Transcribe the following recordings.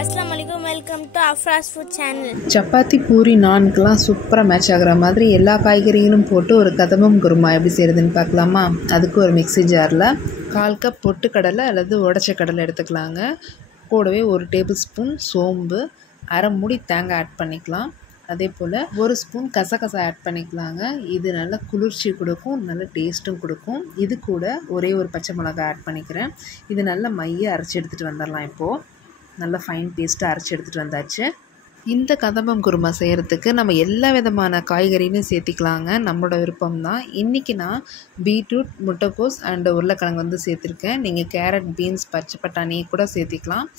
अस्सलाम वालेकुम, welcome to Afraz food channel. Chapati puri நான்கெலாம் சூப்பராக மேட்ச் ஆகிற மாதிரி எல்லா காய்கறிகளும் போட்டு ஒரு கதம்பம் குருமா எப்படி செய்கிறதுன்னு பார்க்கலாமா. அதுக்கு ஒரு மிக்ஸி ஜாரில் 1/4 கப் பொட்டுக்கடலை அல்லது உடச்ச கடலை எடுத்துக்கலாங்க. கூடவே 1 டேபிள் ஸ்பூன் சோம்பு, அரை மூடி தேங்காய் ஆட் பண்ணிக்கலாம். அதே போல் 1 ஸ்பூன் கசகசா ஆட் பண்ணிக்கலாங்க. இது நல்லா குளிர்ச்சி கொடுக்கும், நல்ல டேஸ்ட்டும் கொடுக்கும். இது கூட ஒரே ஒரு பச்சை மிளகாய் ஆட் பண்ணிக்கிறேன். இது நல்லா மைய அரைச்சி எடுத்துகிட்டு வந்துடலாம். இப்போது நல்லா ஃபைன் பேஸ்ட்டாக அரைச்சி எடுத்துகிட்டு வந்தாச்சு. இந்த கதம்பம் குருமா செய்கிறதுக்கு நம்ம எல்லா விதமான காய்கறியும் சேர்த்திக்கலாங்க, நம்மளோட விருப்பம் தான். இன்றைக்கி நான் பீட்ரூட், முட்டைக்கோஸ் அண்டு உருளைக்கிழங்கு சேர்த்துருக்கேன். நீங்கள் கேரட், பீன்ஸ், பச்சை பட்டாணி கூட சேர்த்திக்கலாம்.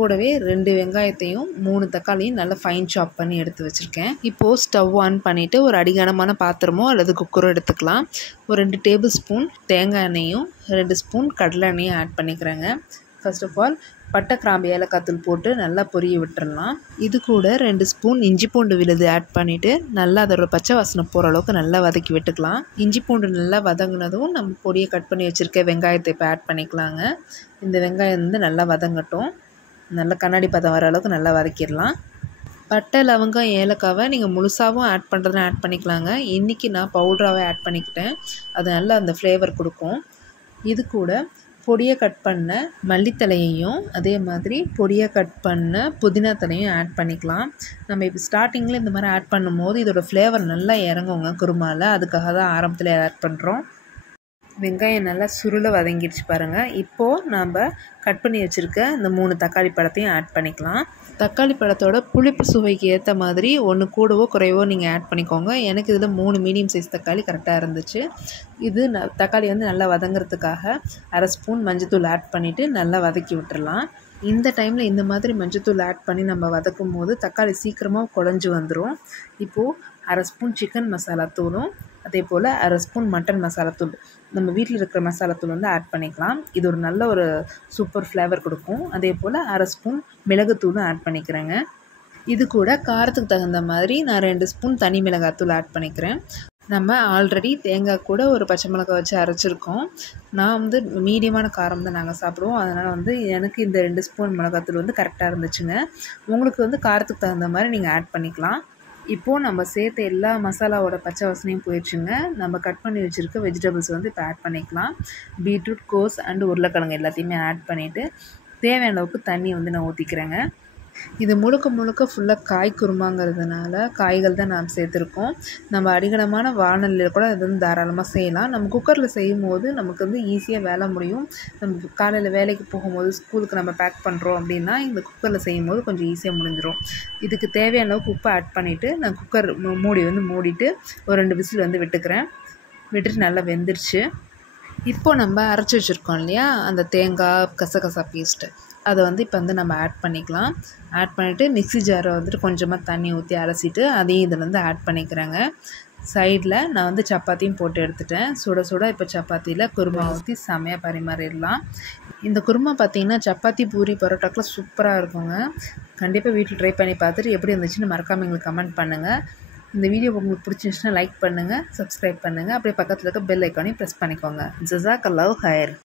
கூடவே 2 வெங்காயத்தையும் 3 தக்காளியும் நல்லா ஃபைன் சாப் பண்ணி எடுத்து வச்சுருக்கேன். இப்போது ஸ்டவ் ஆன் பண்ணிவிட்டு ஒரு அடிகனமான பாத்திரமோ அல்லது குக்கரோ எடுத்துக்கலாம். ஒரு 2 டேபிள் ஸ்பூன் தேங்காய் எண்ணெயும் 2 ஸ்பூன் கடலை எண்ணெயும் ஆட் பண்ணிக்கிறேங்க. ஃபர்ஸ்ட் ஆஃப் ஆல் பட்டை, கிராம்பு, ஏலக்காய் தூள் போட்டு நல்லா பொரிய விட்டுறலாம். இது கூட 2 ஸ்பூன் இஞ்சி பூண்டு விழுது ஆட் பண்ணிவிட்டு நல்லா அதோட பச்சை வாசனை போகிற அளவுக்கு நல்லா வதக்கி விட்டுக்கலாம். இஞ்சி பூண்டு நல்லா வதங்கினதும் நம்ம பொடியை கட் பண்ணி வச்சுருக்க வெங்காயத்தை இப்போ ஆட் பண்ணிக்கலாங்க. இந்த வெங்காயம் நல்லா வதங்கட்டும். நல்லா கண்ணாடி பதம் வர அளவுக்கு நல்லா வதக்கிடலாம். பட்டை, லவங்கம், ஏலக்காவை நீங்கள் முழுசாகவும் ஆட் பண்ணுறதுனா ஆட் பண்ணிக்கலாங்க. இன்றைக்கி நான் பவுடராகவே ஆட் பண்ணிக்கிட்டேன். அது நல்லா அந்த ஃப்ளேவர் கொடுக்கும். இது கூட பொடியை கட் பண்ண மல்லித்தலையையும் அதே மாதிரி பொடியை கட் பண்ண புதினா தலையும் ஆட் பண்ணிக்கலாம். நம்ம இப்போ ஸ்டார்டிங்கில் இந்த மாதிரி ஆட் பண்ணும்போது இதோட ஃப்ளேவர் நல்லா இறங்குங்க குருமாவில். அதுக்காக தான் ஆரம்பத்தில் ஆட் பண்ணுறோம். வெங்காயம் நல்லா சுருளை வதங்கிடுச்சு பாருங்கள். இப்போது நம்ம கட் பண்ணி வச்சுருக்க இந்த 3 தக்காளி பழத்தையும் ஆட் பண்ணிக்கலாம். தக்காளி பழத்தோட புளிப்பு சுவைக்கு ஏற்ற மாதிரி 1 கூடவோ குறைவோ நீங்கள் ஆட் பண்ணிக்கோங்க. எனக்கு இதில் 3 மீடியம் சைஸ் தக்காளி கரெக்டாக இருந்துச்சு. இது தக்காளி நல்லா வதங்கிறதுக்காக அரை ஸ்பூன் மஞ்சத்தூள் ஆட் பண்ணிவிட்டு நல்லா வதக்கி விட்டுறலாம். இந்த டைமில் இந்த மாதிரி மஞ்சத்தூள் ஆட் பண்ணி நம்ம வதக்கும் போது தக்காளி சீக்கிரமாக குழஞ்சி வந்துடும். இப்போது அரை ஸ்பூன் சிக்கன் மசாலா தூளும் அதே போல் அரை ஸ்பூன் மட்டன் மசாலாத்தூள், நம்ம வீட்டில் இருக்கிற மசாலாத்தூள் ஆட் பண்ணிக்கலாம். இது ஒரு நல்ல ஒரு சூப்பர் ஃப்ளேவர் கொடுக்கும். அதே போல் அரை ஸ்பூன் மிளகுத்தூளும் ஆட் பண்ணிக்கிறேங்க. இது கூட காரத்துக்கு தகுந்த மாதிரி நான் 2 ஸ்பூன் தனி மிளகாத்தூள் ஆட் பண்ணிக்கிறேன். நம்ம ஆல்ரெடி தேங்காய் கூட ஒரு பச்சை மிளகாய் வச்சு அரைச்சிருக்கோம். நான் மீடியமான காரம் தான் நாங்கள் சாப்பிடுவோம். அதனால் எனக்கு இந்த 2 ஸ்பூன் மிளகாத்தூள் கரெக்டாக இருந்துச்சுங்க. உங்களுக்கு காரத்துக்கு தகுந்த மாதிரி நீங்கள் ஆட் பண்ணிக்கலாம். இப்போது நம்ம சேர்த்த எல்லா மசாலாவோட பச்சை வாசனையும் போயிடுச்சுங்க. நம்ம கட் பண்ணி வச்சுருக்க வெஜிடபிள்ஸ் இப்போ ஆட் பண்ணிக்கலாம். பீட்ரூட், கோஸ் அண்டு உருளைக்கிழங்கு எல்லாத்தையுமே ஆட் பண்ணிவிட்டு தேவையான அளவுக்கு தண்ணி நான் ஊற்றிக்கிறேங்க. இது முழுக்க ஃபுல்லாக காய் குருமாங்கிறதுனால காய்கள் தான் நாம் சேர்த்துருக்கோம். நம்ம அடிகனமான வாணலியில் கூட இது தாராளமாக செய்யலாம். நம்ம குக்கரில் செய்யும் போது நமக்கு ஈஸியாக வேலை முடியும். நம்ம காலையில் வேலைக்கு போகும்போது ஸ்கூலுக்கு நம்ம பேக் பண்ணுறோம் அப்படின்னா இந்த குக்கரில் செய்யும் போது கொஞ்சம் ஈஸியாக முடிஞ்சிடும். இதுக்கு தேவையான அளவுக்கு உப்பு ஆட் பண்ணிவிட்டு நான் குக்கர் மூடிட்டு ஒரு 2 விசில் விட்டுக்கிறேன். விட்டுட்டு நல்லா வெந்துருச்சு. இப்போது நம்ம அரைச்சி வச்சுருக்கோம் இல்லையா, அந்த தேங்காய் கசகசா பேஸ்ட்டு அதை இப்போ நம்ம ஆட் பண்ணிக்கலாம். ஆட் பண்ணிவிட்டு மிக்ஸி ஜாரை கொஞ்சமாக தண்ணி ஊற்றி அலசிட்டு அதையும் இதில் ஆட் பண்ணிக்கிறேங்க. சைடில் நான் சப்பாத்தியும் போட்டு எடுத்துட்டேன். சுட இப்போ சப்பாத்தியில் குருமா ஊற்றி செமையாக பரிமாறிடலாம். இந்த குருமா பார்த்திங்கன்னா சப்பாத்தி, பூரி, பரோட்டாக்கெலாம் சூப்பராக இருக்குங்க. கண்டிப்பாக வீட்டில் ட்ரை பண்ணி பார்த்துட்டு எப்படி இருந்துச்சுன்னு மறக்காமல் எங்களுக்கு கமெண்ட் பண்ணுங்கள். இந்த வீடியோ உங்களுக்கு பிடிச்சிருந்துச்சுன்னா லைக் பண்ணுங்கள், சப்ஸ்கிரைப் பண்ணுங்கள். அப்படியே பக்கத்தில் இருக்க பெல் ஐக்கானையும் ப்ரெஸ் பண்ணிக்கோங்க. ஜஸாக்கல்லாஹு ஹைர்.